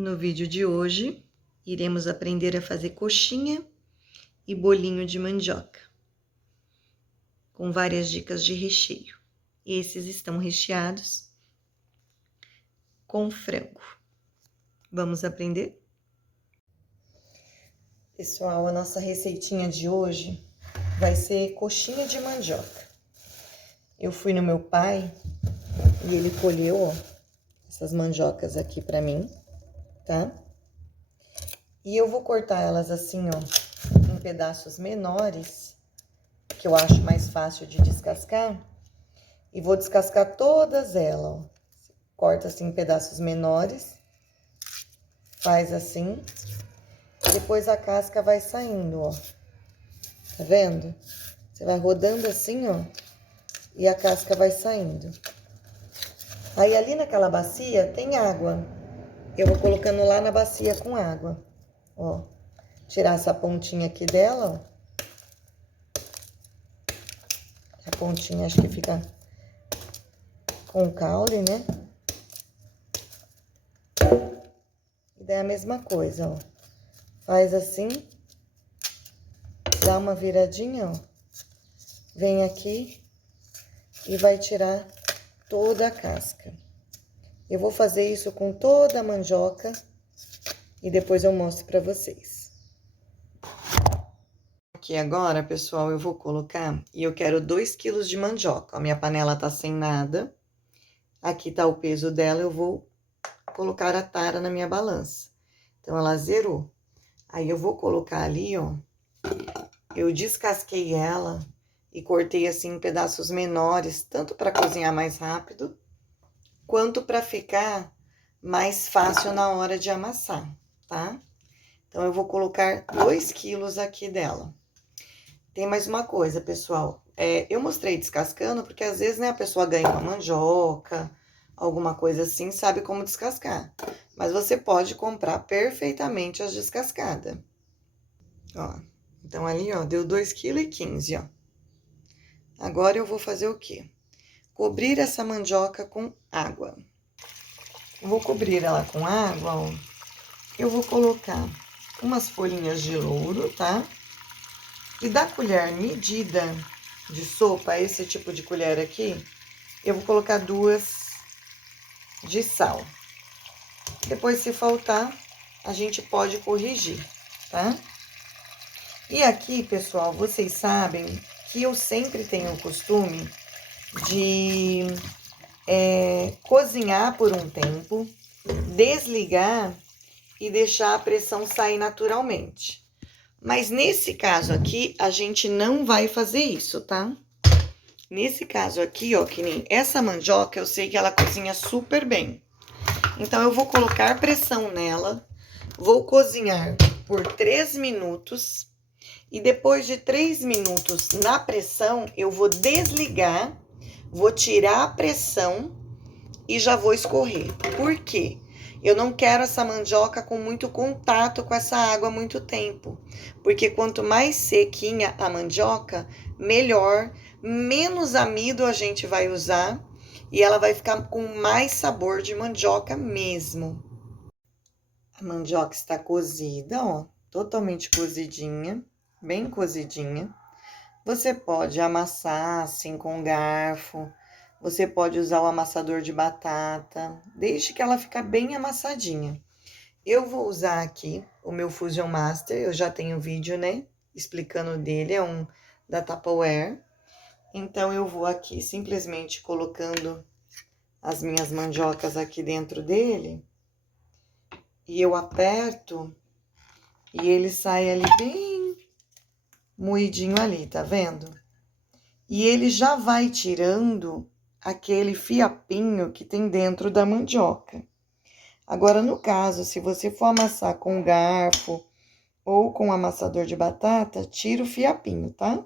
No vídeo de hoje, iremos aprender a fazer coxinha e bolinho de mandioca, com várias dicas de recheio. Esses estão recheados com frango. Vamos aprender? Pessoal, a nossa receitinha de hoje vai ser coxinha de mandioca. Eu fui no meu pai e ele colheu, ó, essas mandiocas aqui pra mim, tá? E eu vou cortar elas assim, ó, em pedaços menores, que eu acho mais fácil de descascar. E vou descascar todas elas, ó. Corta assim em pedaços menores, faz assim. Depois a casca vai saindo, ó. Tá vendo? Você vai rodando assim, ó, e a casca vai saindo. Aí ali naquela bacia tem água. Eu vou colocando lá na bacia com água, ó. Tirar essa pontinha aqui dela, ó. A pontinha acho que fica com o caule, né? E daí a mesma coisa, ó. Faz assim, dá uma viradinha, ó. Vem aqui e vai tirar toda a casca. Eu vou fazer isso com toda a mandioca e depois eu mostro pra vocês. Aqui agora, pessoal, eu vou colocar, e eu quero 2 quilos de mandioca. A minha panela tá sem nada. Aqui tá o peso dela, eu vou colocar a tara na minha balança. Então, ela zerou. Aí, eu vou colocar ali, ó. Eu descasquei ela e cortei assim em pedaços menores, tanto para cozinhar mais rápido, quanto para ficar mais fácil na hora de amassar, tá? Então, eu vou colocar 2 quilos aqui dela. Tem mais uma coisa, pessoal. Eu mostrei descascando, porque às vezes, né, a pessoa ganha uma mandioca, alguma coisa assim, sabe como descascar. Mas você pode comprar perfeitamente as descascadas. Ó, então ali, ó, deu 2,15 kg, ó. Agora eu vou fazer o quê? Cobrir essa mandioca com água. Eu vou cobrir ela com água, ó. Eu vou colocar umas folhinhas de louro, tá? E da colher medida de sopa, esse tipo de colher aqui, eu vou colocar 2 de sal. Depois, se faltar, a gente pode corrigir, tá? E aqui, pessoal, vocês sabem que eu sempre tenho o costume de cozinhar por um tempo, desligar e deixar a pressão sair naturalmente. Mas nesse caso aqui, a gente não vai fazer isso, tá? Nesse caso aqui, ó, que nem essa mandioca, eu sei que ela cozinha super bem. Então, eu vou colocar pressão nela, vou cozinhar por 3 minutos. E depois de 3 minutos na pressão, eu vou desligar, vou tirar a pressão e já vou escorrer. Por quê? Eu não quero essa mandioca com muito contato com essa água há muito tempo. Porque quanto mais sequinha a mandioca, melhor, menos amido a gente vai usar e ela vai ficar com mais sabor de mandioca mesmo. A mandioca está cozida, ó, totalmente cozidinha, bem cozidinha. Você pode amassar assim com garfo. Você pode usar o amassador de batata, desde que ela fique bem amassadinha. Eu vou usar aqui o meu Fusion Master, eu já tenho vídeo, né, explicando dele, é um da Tupperware. Então, eu vou aqui simplesmente colocando as minhas mandiocas aqui dentro dele. E eu aperto e ele sai ali bem moidinho ali, tá vendo? E ele já vai tirando aquele fiapinho que tem dentro da mandioca. Agora, no caso, se você for amassar com garfo ou com amassador de batata, tira o fiapinho, tá?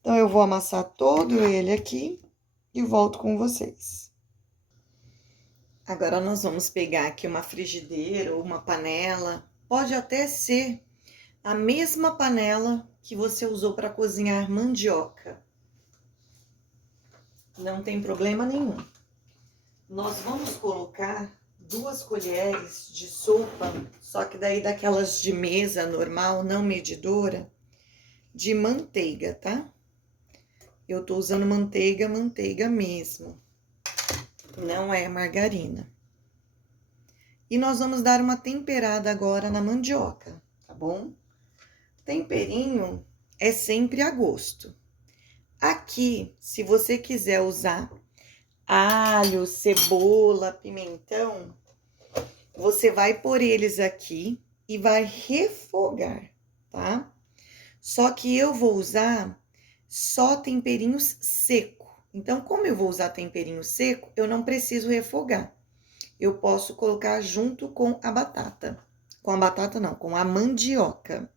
Então, eu vou amassar todo ele aqui e volto com vocês. Agora, nós vamos pegar aqui uma frigideira ou uma panela. Pode até ser a mesma panela que você usou para cozinhar mandioca. Não tem problema nenhum. Nós vamos colocar 2 colheres de sopa, só que daí daquelas de mesa normal, não medidora, de manteiga, tá? Eu tô usando manteiga, manteiga mesmo. Não é margarina. E nós vamos dar uma temperada agora na mandioca, tá bom? Temperinho é sempre a gosto. Aqui, se você quiser usar alho, cebola, pimentão, você vai pôr eles aqui e vai refogar, tá? Só que eu vou usar só temperinhos seco. Então, como eu vou usar temperinho seco, eu não preciso refogar. Eu posso colocar junto com a batata. Com a batata não, com a mandioca.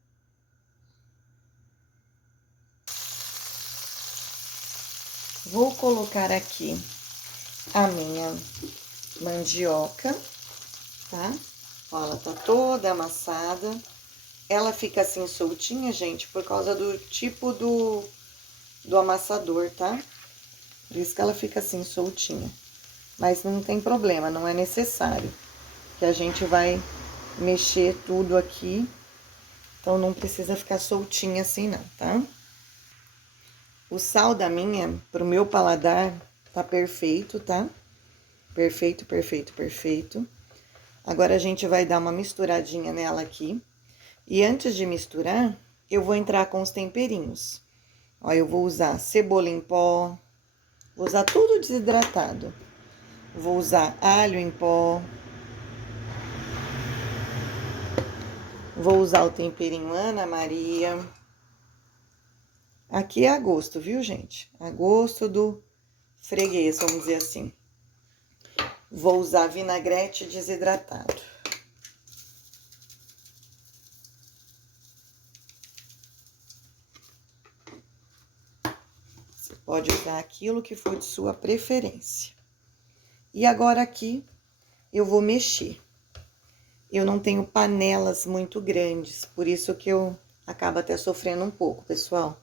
Vou colocar aqui a minha mandioca, tá? Ó, ela tá toda amassada. Ela fica assim soltinha, gente, por causa do tipo do amassador, tá? Por isso que ela fica assim soltinha. Mas não tem problema, não é necessário. Que a gente vai mexer tudo aqui. Então, não precisa ficar soltinha assim não, tá? O sal da minha, pro meu paladar, tá perfeito, tá? Perfeito, perfeito, perfeito. Agora, a gente vai dar uma misturadinha nela aqui. E antes de misturar, eu vou entrar com os temperinhos. Ó, eu vou usar cebola em pó. Vou usar tudo desidratado. Vou usar alho em pó. Vou usar o temperinho Ana Maria. Aqui é a gosto, viu, gente? A gosto do freguês, vamos dizer assim. Vou usar vinagrete desidratado. Você pode usar aquilo que for de sua preferência. E agora aqui eu vou mexer. Eu não tenho panelas muito grandes, por isso que eu acabo até sofrendo um pouco, pessoal.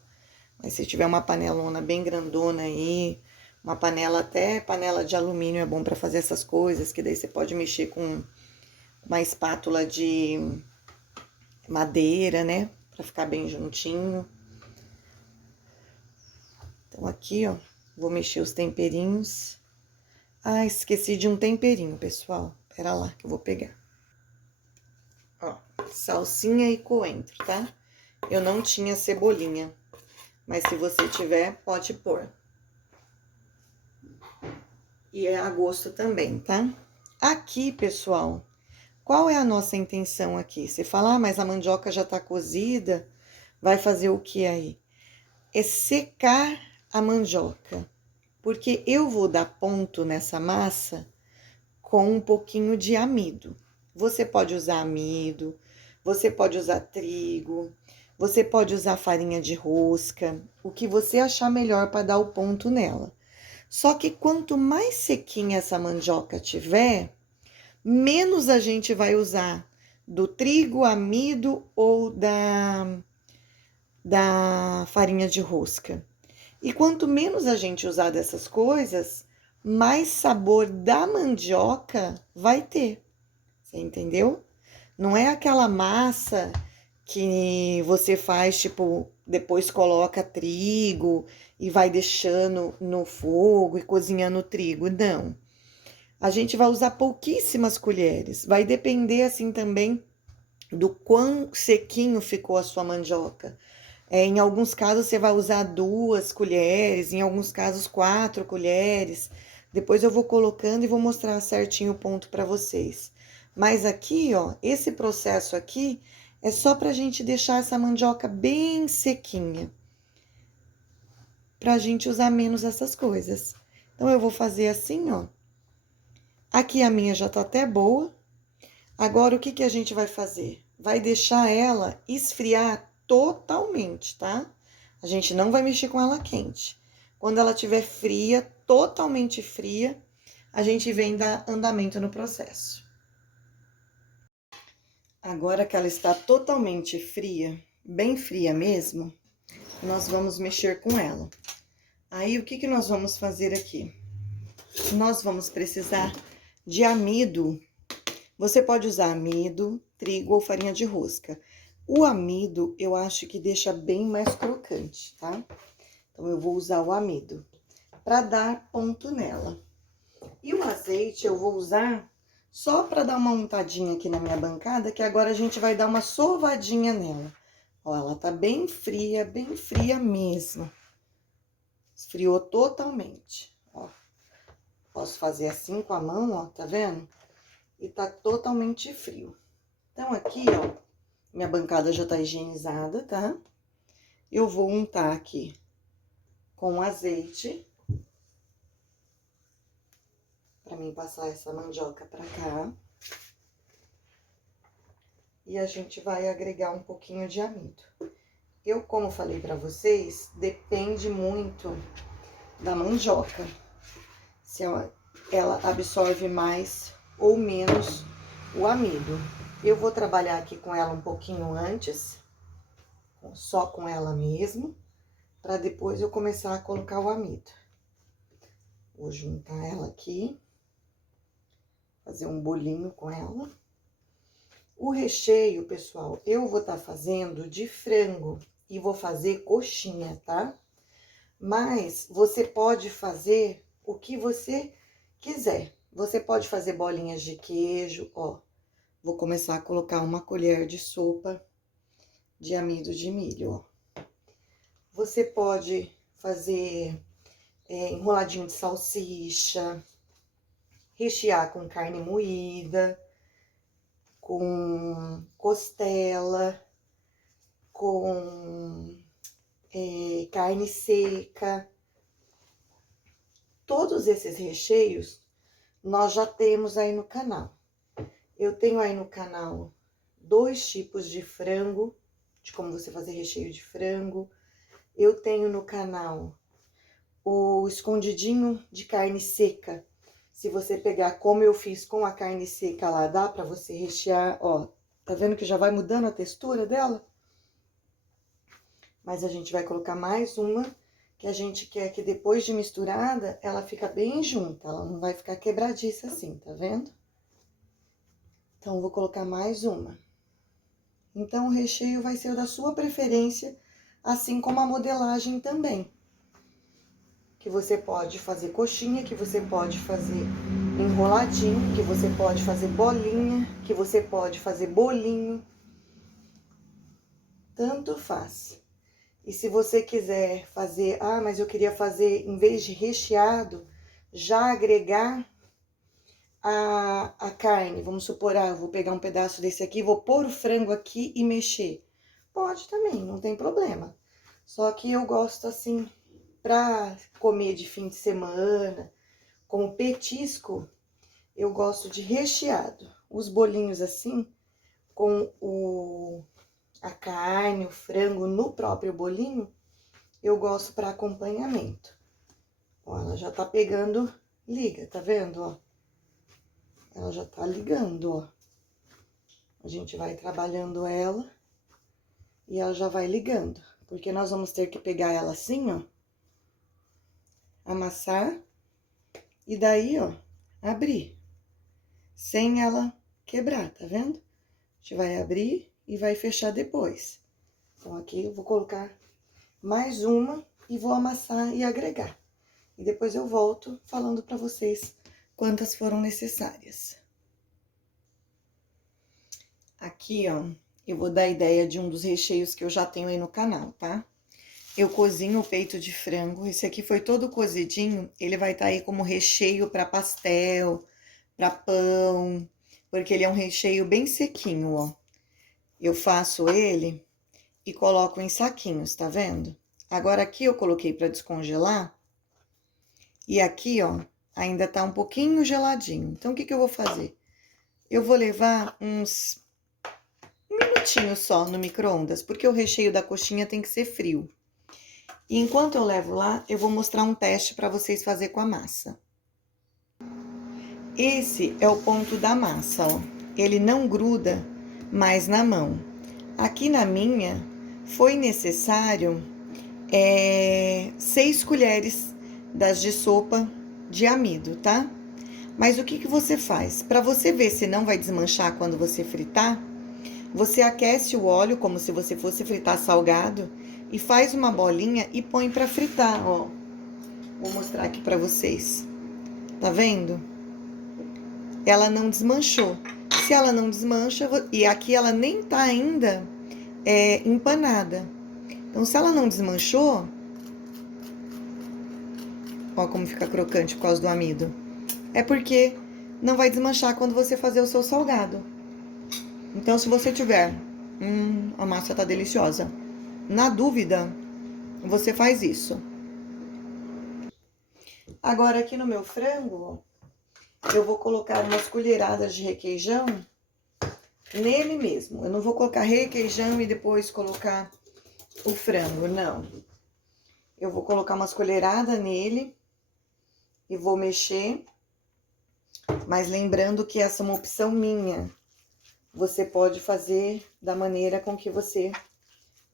Mas se tiver uma panelona bem grandona aí, uma panela, até panela de alumínio é bom para fazer essas coisas, que daí você pode mexer com uma espátula de madeira, né? Pra ficar bem juntinho. Então, aqui, ó, vou mexer os temperinhos. Ah, esqueci de um temperinho, pessoal. Pera lá, que eu vou pegar. Ó, salsinha e coentro, tá? Eu não tinha cebolinha, mas se você tiver, pode pôr. E é a gosto também, tá? Aqui, pessoal, qual é a nossa intenção aqui? Você fala, ah, mas a mandioca já tá cozida, vai fazer o que aí? É secar a mandioca, porque eu vou dar ponto nessa massa com um pouquinho de amido. Você pode usar amido, você pode usar trigo, você pode usar farinha de rosca, o que você achar melhor para dar o ponto nela. Só que quanto mais sequinha essa mandioca tiver, menos a gente vai usar do trigo, amido ou da farinha de rosca. E quanto menos a gente usar dessas coisas, mais sabor da mandioca vai ter. Você entendeu? Não é aquela massa que você faz, tipo, depois coloca trigo e vai deixando no fogo e cozinhando o trigo. Não. A gente vai usar pouquíssimas colheres. Vai depender, assim, também do quão sequinho ficou a sua mandioca. Em alguns casos, você vai usar 2 colheres, em alguns casos, 4 colheres. Depois eu vou colocando e vou mostrar certinho o ponto para vocês. Mas aqui, ó, esse processo aqui é só pra gente deixar essa mandioca bem sequinha. Pra gente usar menos essas coisas. Então, eu vou fazer assim, ó. Aqui a minha já tá até boa. Agora, o que que a gente vai fazer? Vai deixar ela esfriar totalmente, tá? A gente não vai mexer com ela quente. Quando ela estiver fria, totalmente fria, a gente vem dar andamento no processo. Agora que ela está totalmente fria, bem fria mesmo, nós vamos mexer com ela. Aí, o que que nós vamos fazer aqui? Nós vamos precisar de amido Você pode usar amido, trigo ou farinha de rosca. O amido, eu acho que deixa bem mais crocante, tá? Então, eu vou usar o amido para dar ponto nela. E o azeite eu vou usar só para dar uma untadinha aqui na minha bancada, que agora a gente vai dar uma sovadinha nela. Ó, ela tá bem fria mesmo. Esfriou totalmente, ó. Posso fazer assim com a mão, ó, tá vendo? E tá totalmente frio. Então, aqui, ó, minha bancada já tá higienizada, tá? Eu vou untar aqui com azeite. Pra mim passar essa mandioca pra cá. E a gente vai agregar um pouquinho de amido. Eu, como falei pra vocês, depende muito da mandioca. Se ela absorve mais ou menos o amido. Eu vou trabalhar aqui com ela um pouquinho antes, só com ela mesmo, para depois eu começar a colocar o amido. Vou juntar ela aqui, fazer um bolinho com ela. O recheio, pessoal, eu vou estar fazendo de frango e vou fazer coxinha, tá? Mas você pode fazer o que você quiser. Você pode fazer bolinhas de queijo, ó. Vou começar a colocar uma colher de sopa de amido de milho, ó. Você pode fazer enroladinho de salsicha, rechear com carne moída, com costela, com carne seca. Todos esses recheios nós já temos aí no canal. Eu tenho aí no canal 2 tipos de frango, de como você fazer recheio de frango. Eu tenho no canal o escondidinho de carne seca. Se você pegar como eu fiz com a carne seca lá, dá pra você rechear, ó. Tá vendo que já vai mudando a textura dela? Mas a gente vai colocar mais uma, que a gente quer que depois de misturada, ela fica bem junta. Ela não vai ficar quebradiça assim, tá vendo? Então, vou colocar mais uma. Então, o recheio vai ser o da sua preferência, assim como a modelagem também. Que você pode fazer coxinha, que você pode fazer enroladinho, que você pode fazer bolinha, que você pode fazer bolinho. Tanto faz. E se você quiser fazer, mas eu queria fazer, em vez de recheado, já agregar a carne. Vamos supor, eu vou pegar um pedaço desse aqui, vou pôr o frango aqui e mexer. Pode também, não tem problema. Só que eu gosto assim, pra comer de fim de semana, como petisco, eu gosto de recheado. Os bolinhos assim, com a carne, o frango no próprio bolinho, eu gosto para acompanhamento. Ó, ela já tá pegando, liga, tá vendo, ó? Ela já tá ligando, ó. A gente vai trabalhando ela e ela já vai ligando. Porque nós vamos ter que pegar ela assim, ó. Amassar e daí, ó, abrir. Sem ela quebrar, tá vendo? A gente vai abrir e vai fechar depois. Então, aqui eu vou colocar mais uma e vou amassar e agregar. E depois eu volto falando pra vocês quantas foram necessárias. Aqui, ó, eu vou dar a ideia de um dos recheios que eu já tenho aí no canal, tá? Eu cozinho o peito de frango. Esse aqui foi todo cozidinho. Ele vai estar aí como recheio para pastel, para pão, porque ele é um recheio bem sequinho, ó. Eu faço ele e coloco em saquinhos, tá vendo? Agora, aqui eu coloquei para descongelar. E aqui, ó, ainda tá um pouquinho geladinho. Então, o que que eu vou fazer? Eu vou levar uns minutinhos só no micro-ondas, porque o recheio da coxinha tem que ser frio. E enquanto eu levo lá, eu vou mostrar um teste para vocês fazer com a massa. Esse é o ponto da massa, ó. Ele não gruda mais na mão. Aqui na minha, foi necessário 6 colheres das de sopa de amido, tá? Mas o que que você faz? Para você ver se não vai desmanchar quando você fritar, você aquece o óleo como se você fosse fritar salgado e faz uma bolinha e põe para fritar, ó. Vou mostrar aqui para vocês. Tá vendo? Ela não desmanchou. Se ela não desmancha, e aqui ela nem tá ainda empanada. Então, se ela não desmanchou, ó como fica crocante por causa do amido. É porque não vai desmanchar quando você fazer o seu salgado. Então, se você tiver, a massa tá deliciosa. Na dúvida, você faz isso. Agora, aqui no meu frango, eu vou colocar umas colheradas de requeijão nele mesmo. Eu não vou colocar requeijão e depois colocar o frango, não. Eu vou colocar umas colheradas nele e vou mexer. Mas lembrando que essa é uma opção minha. Você pode fazer da maneira com que você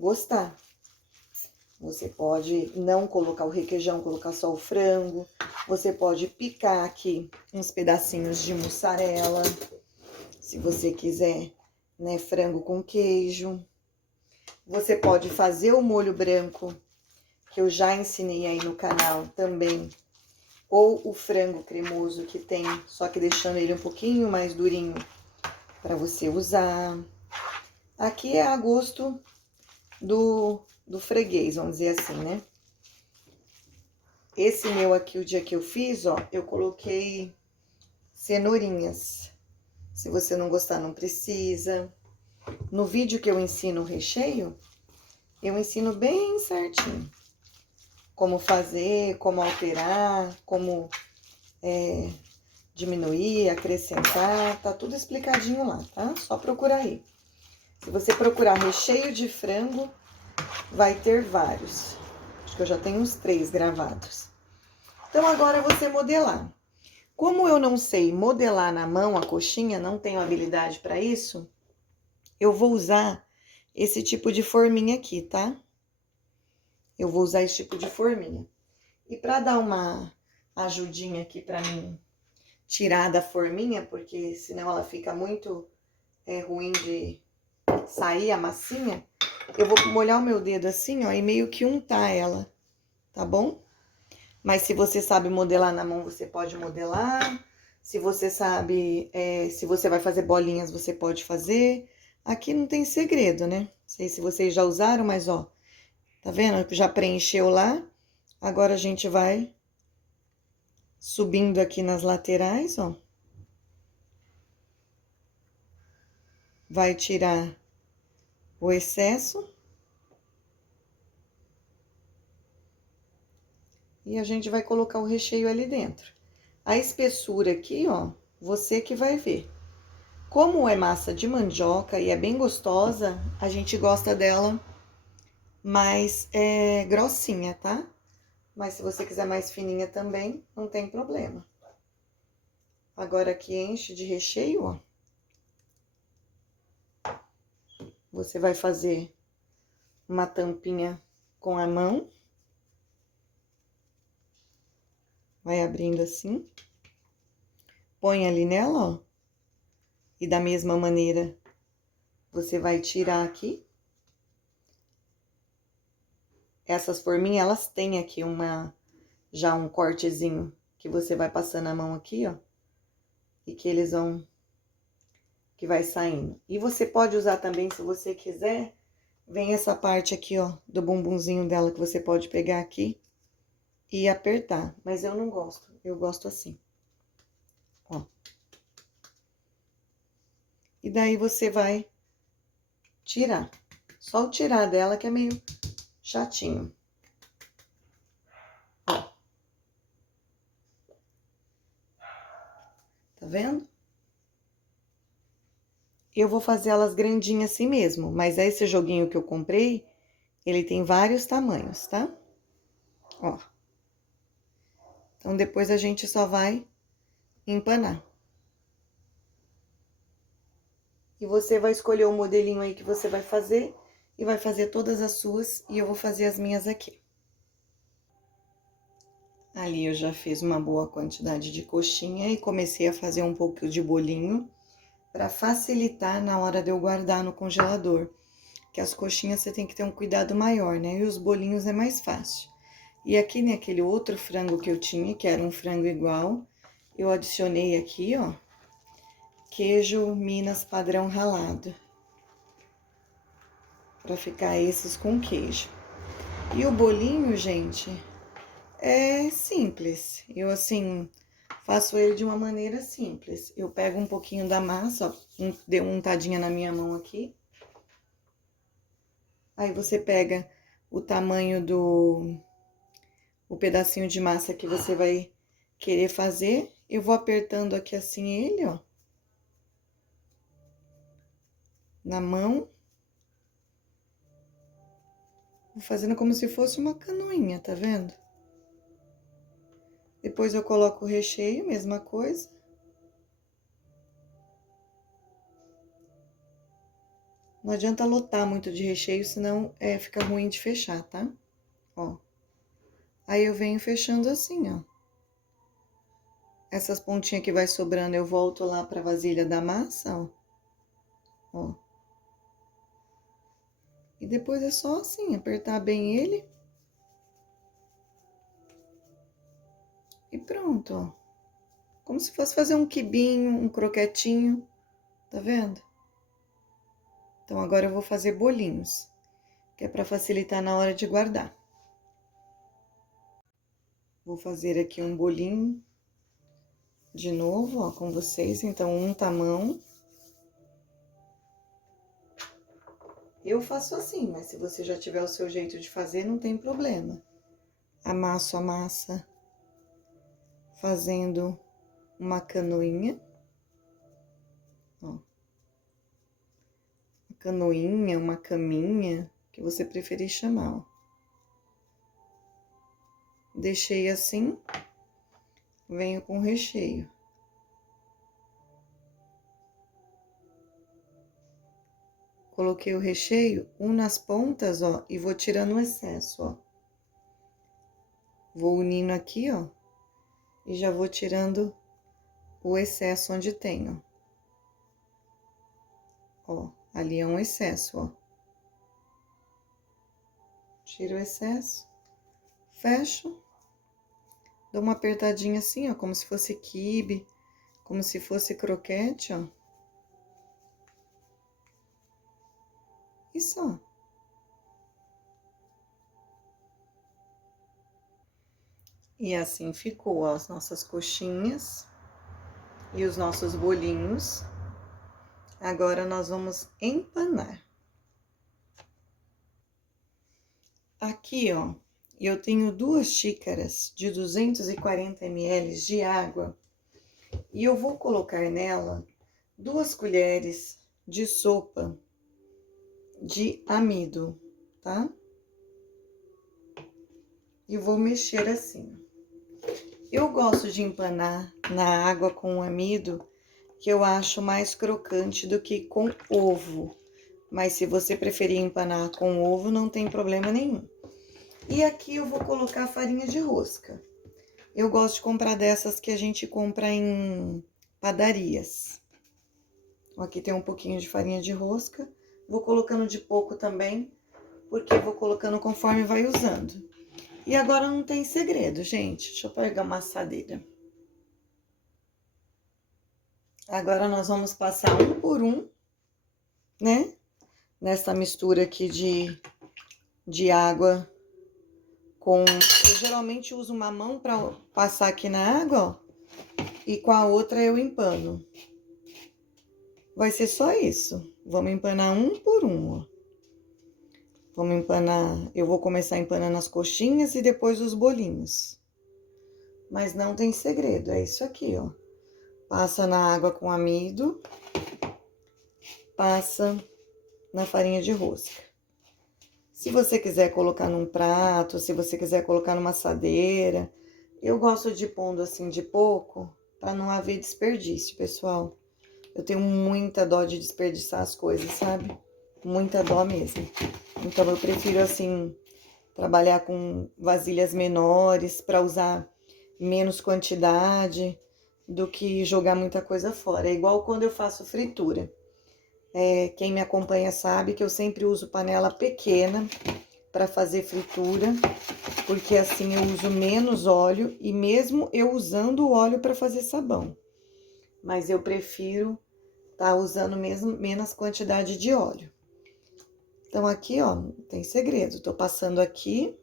gostar. Você pode não colocar o requeijão, colocar só o frango. Você pode picar aqui uns pedacinhos de mussarela, se você quiser, né, frango com queijo. Você pode fazer o molho branco, que eu já ensinei aí no canal também. Ou o frango cremoso que tem, só que deixando ele um pouquinho mais durinho para você usar. Aqui é a gosto do freguês, vamos dizer assim, né? Esse meu aqui, o dia que eu fiz, ó, eu coloquei cenourinhas. Se você não gostar, não precisa. No vídeo que eu ensino o recheio, eu ensino bem certinho. Como fazer, como alterar, como diminuir, acrescentar, tá tudo explicadinho lá, tá? Só procurar aí. Se você procurar recheio de frango, vai ter vários. Acho que eu já tenho uns 3 gravados. Então, agora é você modelar. Como eu não sei modelar na mão a coxinha, não tenho habilidade para isso, eu vou usar esse tipo de forminha aqui, tá? Eu vou usar esse tipo de forminha. E para dar uma ajudinha aqui para mim tirar da forminha, porque senão ela fica muito ruim de sair a massinha, eu vou molhar o meu dedo assim, ó, e meio que untar ela, tá bom? Mas se você sabe modelar na mão, você pode modelar. Se você sabe, se você vai fazer bolinhas, você pode fazer. Aqui não tem segredo, né? Não sei se vocês já usaram, mas ó, tá vendo? Já preencheu lá. Agora a gente vai subindo aqui nas laterais, ó. Vai tirar o excesso. E a gente vai colocar o recheio ali dentro. A espessura aqui, ó, você que vai ver. Como é massa de mandioca e é bem gostosa, a gente gosta dela mais grossinha, tá? Mas se você quiser mais fininha também, não tem problema. Agora aqui enche de recheio, ó. Você vai fazer uma tampinha com a mão. Vai abrindo assim. Põe ali nela, ó. E da mesma maneira, você vai tirar aqui. Essas forminhas, elas têm aqui já um cortezinho que você vai passando a mão aqui, ó. E que eles vão, que vai saindo. E você pode usar também, se você quiser, vem essa parte aqui, ó, do bumbumzinho dela que você pode pegar aqui e apertar. Mas eu não gosto, eu gosto assim, ó. E daí você vai tirar. Só o tirar dela que é meio chatinho. Ó. Tá vendo? Eu vou fazer elas grandinhas assim mesmo, mas esse joguinho que eu comprei, ele tem vários tamanhos, tá? Ó. Então, depois a gente só vai empanar. E você vai escolher o modelinho aí que você vai fazer e vai fazer todas as suas e eu vou fazer as minhas aqui. Ali eu já fiz uma boa quantidade de coxinha e comecei a fazer um pouco de bolinho para facilitar na hora de eu guardar no congelador. Que as coxinhas você tem que ter um cuidado maior, né? E os bolinhos é mais fácil. E aqui naquele outro frango que eu tinha, que era um frango igual, eu adicionei aqui, ó, queijo Minas padrão ralado. Pra ficar esses com queijo. E o bolinho, gente, é simples. Eu, assim, faço ele de uma maneira simples. Eu pego um pouquinho da massa, ó, dei uma untadinha na minha mão aqui. Aí você pega o tamanho o pedacinho de massa que você vai querer fazer. Eu vou apertando aqui assim ele, ó. Na mão. Vou fazendo como se fosse uma canoinha, tá vendo? Depois eu coloco o recheio, mesma coisa. Não adianta lotar muito de recheio, senão fica ruim de fechar, tá? Ó. Aí eu venho fechando assim, ó. Essas pontinhas que vai sobrando, eu volto lá pra vasilha da massa, ó. Ó. E depois é só assim, apertar bem ele. E pronto, ó. Como se fosse fazer um quibinho, um croquetinho, tá vendo? Então, agora eu vou fazer bolinhos, que é pra facilitar na hora de guardar. Vou fazer aqui um bolinho de novo, ó, com vocês. Então, um tamanho. Eu faço assim, mas se você já tiver o seu jeito de fazer, não tem problema. Amasso a massa fazendo uma canoinha. Ó. Uma canoinha, uma caminha, que você preferir chamar, ó. Deixei assim, venho com o recheio. Coloquei o recheio, um nas pontas, ó, e vou tirando o excesso, ó. Vou unindo aqui, ó, e já vou tirando o excesso onde tem, ó. Ó, ali é um excesso, ó. Tiro o excesso, fecho, dou uma apertadinha assim, ó, como se fosse quibe, como se fosse croquete, ó. E só. E assim ficou, ó, as nossas coxinhas e os nossos bolinhos. Agora, nós vamos empanar. Aqui, ó, eu tenho 2 xícaras de 240 ml de água. E eu vou colocar nela 2 colheres de sopa de amido, tá? E vou mexer assim. Eu gosto de empanar na água com amido, que eu acho mais crocante do que com ovo. Mas se você preferir empanar com ovo, não tem problema nenhum. E aqui eu vou colocar farinha de rosca. Eu gosto de comprar dessas que a gente compra em padarias. Aqui tem um pouquinho de farinha de rosca. Vou colocando de pouco também, porque eu vou colocando conforme vai usando. E agora não tem segredo, gente. Deixa eu pegar uma assadeira. Agora nós vamos passar um por um, né? Nessa mistura aqui de água com... Eu geralmente uso uma mão para passar aqui na água, ó. E com a outra eu empano. Vai ser só isso. Vamos empanar um por um, ó. Vamos empanar... Eu vou começar empanando as coxinhas e depois os bolinhos. Mas não tem segredo, é isso aqui, ó. Passa na água com amido. Passa na farinha de rosca. Se você quiser colocar num prato, se você quiser colocar numa assadeira, eu gosto de pondo assim de pouco, para não haver desperdício, pessoal. Eu tenho muita dó de desperdiçar as coisas, sabe? Muita dó mesmo. Então, eu prefiro, assim, trabalhar com vasilhas menores, para usar menos quantidade do que jogar muita coisa fora. É igual quando eu faço fritura. Quem me acompanha sabe que eu sempre uso panela pequena para fazer fritura, porque assim eu uso menos óleo e mesmo eu usando o óleo para fazer sabão. Mas eu prefiro estar usando mesmo menos quantidade de óleo. Então aqui, ó, não tem segredo. Tô passando aqui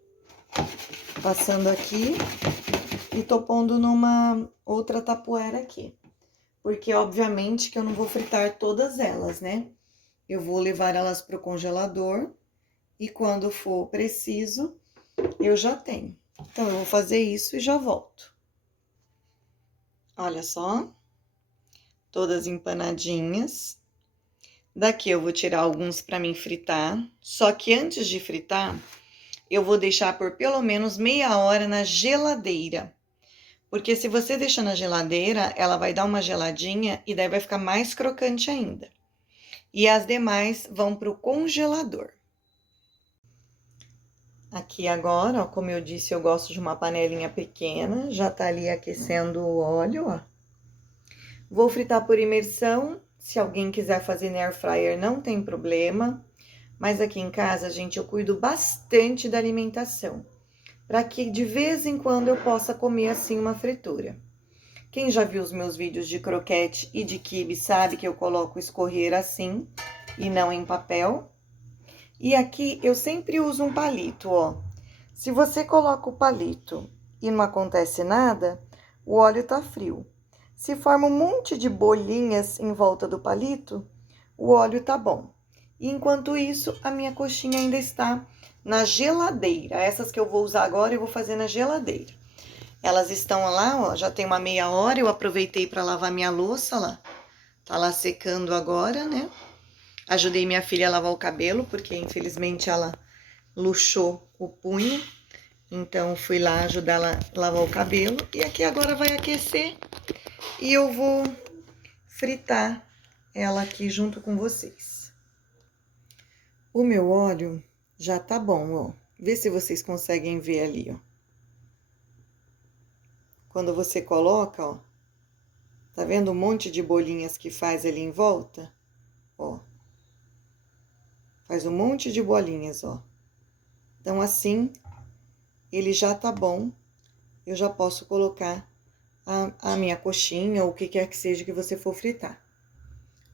e tô pondo numa outra tapoeira aqui. Porque obviamente que eu não vou fritar todas elas, né? Eu vou levar elas pro congelador e quando for preciso, eu já tenho. Então, eu vou fazer isso e já volto. Olha só, todas empanadinhas. Daqui eu vou tirar alguns para mim fritar. Só que antes de fritar, eu vou deixar por pelo menos meia hora na geladeira. Porque se você deixar na geladeira, ela vai dar uma geladinha e daí vai ficar mais crocante ainda. E as demais vão pro congelador. Aqui agora, ó, como eu disse, eu gosto de uma panelinha pequena, já tá ali aquecendo o óleo, ó. Vou fritar por imersão, se alguém quiser fazer na air fryer não tem problema, mas aqui em casa, gente, eu cuido bastante da alimentação, para que de vez em quando eu possa comer assim uma fritura. Quem já viu os meus vídeos de croquete e de quibe sabe que eu coloco escorrer assim e não em papel. E aqui eu sempre uso um palito, ó. Se você coloca o palito e não acontece nada, o óleo tá frio. Se forma um monte de bolinhas em volta do palito, o óleo tá bom. E enquanto isso, a minha coxinha ainda está na geladeira. Essas que eu vou usar agora, eu vou fazer na geladeira. Elas estão lá, ó, já tem uma meia hora, eu aproveitei para lavar minha louça lá. Tá lá secando agora, né? Ajudei minha filha a lavar o cabelo, porque infelizmente ela luxou o punho. Então, fui lá ajudar ela a lavar o cabelo. E aqui agora vai aquecer e eu vou fritar ela aqui junto com vocês. O meu óleo já tá bom, ó. Vê se vocês conseguem ver ali, ó. Quando você coloca, ó. Tá vendo um monte de bolinhas que faz ali em volta? Ó. Faz um monte de bolinhas, ó. Então, assim, ele já tá bom. Eu já posso colocar a minha coxinha ou o que quer que seja que você for fritar.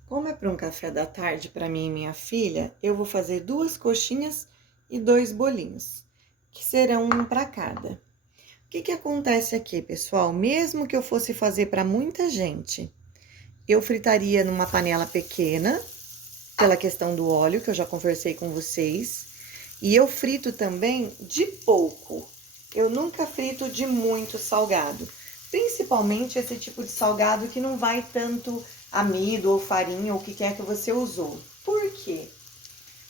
Como é para um café da tarde para mim e minha filha, eu vou fazer 2 coxinhas e 2 bolinhos, que serão um para cada. O que acontece aqui, pessoal? Mesmo que eu fosse fazer para muita gente, eu fritaria numa panela pequena, pela questão do óleo, que eu já conversei com vocês. E eu frito também de pouco. Eu nunca frito de muito salgado. Principalmente esse tipo de salgado que não vai tanto amido ou farinha ou o que quer que você usou. Por quê?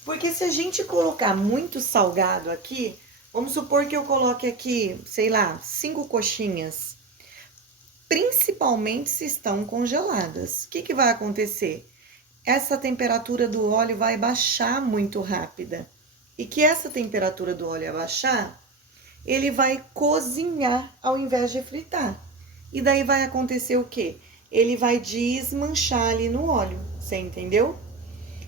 Porque se a gente colocar muito salgado aqui, vamos supor que eu coloque aqui, sei lá, 5 coxinhas. Principalmente se estão congeladas. O que vai acontecer? Essa temperatura do óleo vai baixar muito rápida. E que essa temperatura do óleo abaixar, ele vai cozinhar ao invés de fritar. E daí vai acontecer o quê? Ele vai desmanchar ali no óleo, você entendeu?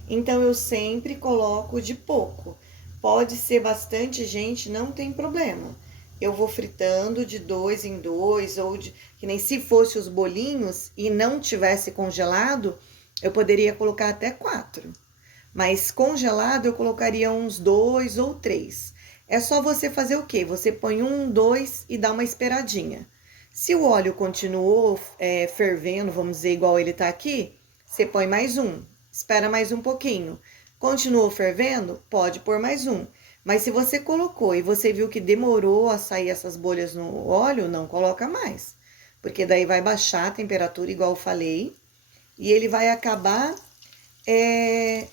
Então, eu sempre coloco de pouco. Pode ser bastante gente, não tem problema. Eu vou fritando de 2 em 2, ou que nem se fosse os bolinhos e não tivesse congelado, eu poderia colocar até 4. Mas congelado eu colocaria uns 2 ou 3. É só você fazer o quê? Você põe 1, 2 e dá uma esperadinha. Se o óleo continuou fervendo, vamos dizer, igual ele tá aqui, você põe mais 1. Espera mais um pouquinho. Continuou fervendo? Pode pôr mais 1. Mas se você colocou e você viu que demorou a sair essas bolhas no óleo, não coloca mais. Porque daí vai baixar a temperatura, igual eu falei, e ele vai acabar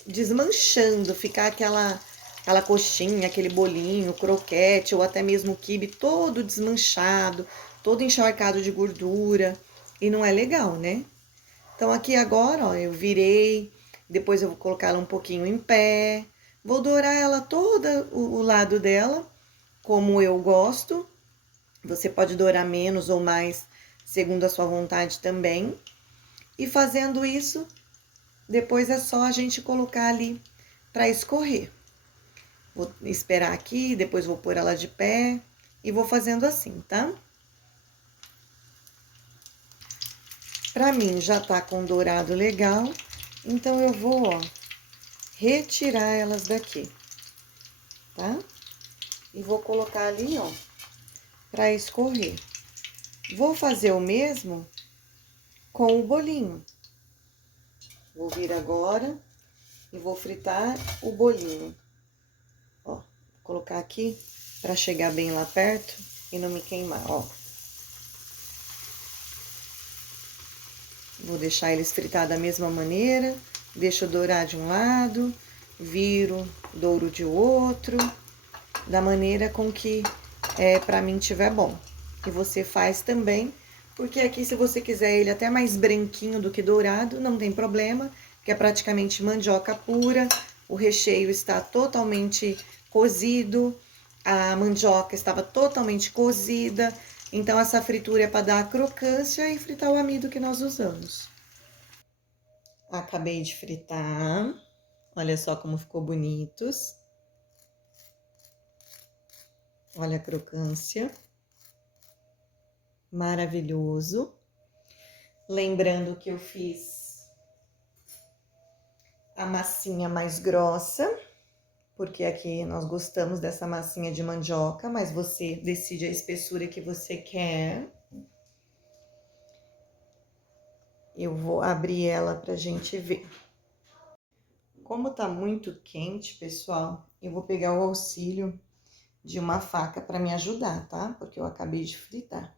desmanchando, ficar aquela coxinha, aquele bolinho, croquete, ou até mesmo o quibe todo desmanchado, todo encharcado de gordura, e não é legal, né? Então, aqui agora, ó, eu virei, depois eu vou colocar ela um pouquinho em pé, vou dourar ela toda o lado dela, como eu gosto, Você pode dourar menos ou mais, segundo a sua vontade também. E fazendo isso, depois é só a gente colocar ali para escorrer. Vou esperar aqui, depois vou pôr ela de pé e vou fazendo assim, tá? Pra mim já tá com dourado legal, então eu vou, ó, retirar elas daqui, tá? E vou colocar ali, ó, pra escorrer. Vou fazer o mesmo com o bolinho. Vou vir agora e vou fritar o bolinho. Ó, vou colocar aqui pra chegar bem lá perto e não me queimar, ó. Vou deixar eles fritar da mesma maneira, deixo dourar de um lado, viro, douro de outro, da maneira com que pra mim tiver bom. E você faz também, porque aqui se você quiser ele até mais branquinho do que dourado, não tem problema, que é praticamente mandioca pura, o recheio está totalmente cozido, a mandioca estava totalmente cozida, então essa fritura é para dar a crocância e fritar o amido que nós usamos. Acabei de fritar, olha só como ficou bonitos. Olha a crocância. Maravilhoso. Lembrando que eu fiz a massinha mais grossa, porque aqui nós gostamos dessa massinha de mandioca, mas você decide a espessura que você quer. Eu vou abrir ela pra gente ver. Como tá muito quente, pessoal, eu vou pegar o auxílio de uma faca para me ajudar, tá? Porque eu acabei de fritar.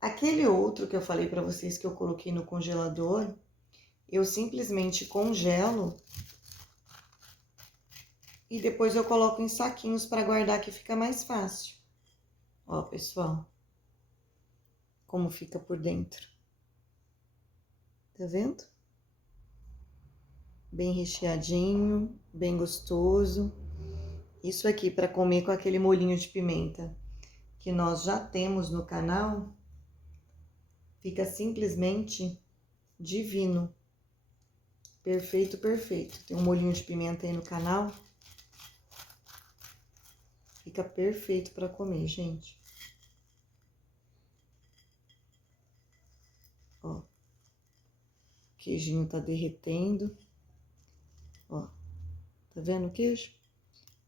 Aquele outro que eu falei para vocês que eu coloquei no congelador, eu simplesmente congelo e depois eu coloco em saquinhos para guardar que fica mais fácil. Ó, pessoal, como fica por dentro. Tá vendo? Bem recheadinho, bem gostoso. Isso aqui para comer com aquele molhinho de pimenta que nós já temos no canal, fica simplesmente divino. Perfeito, perfeito. Tem um molhinho de pimenta aí no canal. Fica perfeito para comer, gente. Ó. O queijinho tá derretendo. Ó. Tá vendo o queijo?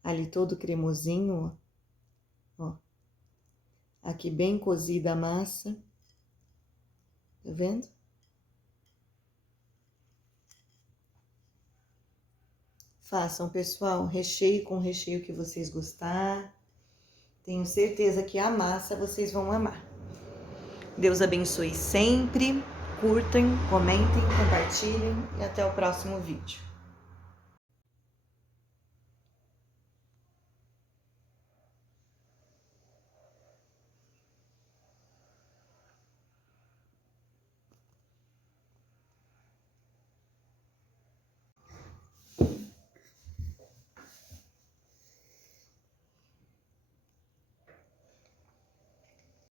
Ali todo cremosinho, ó. Ó. Aqui bem cozida a massa. Tá vendo? Façam, pessoal, recheio com o recheio que vocês gostar. Tenho certeza que a massa vocês vão amar. Deus abençoe sempre. Curtem, comentem, compartilhem e até o próximo vídeo.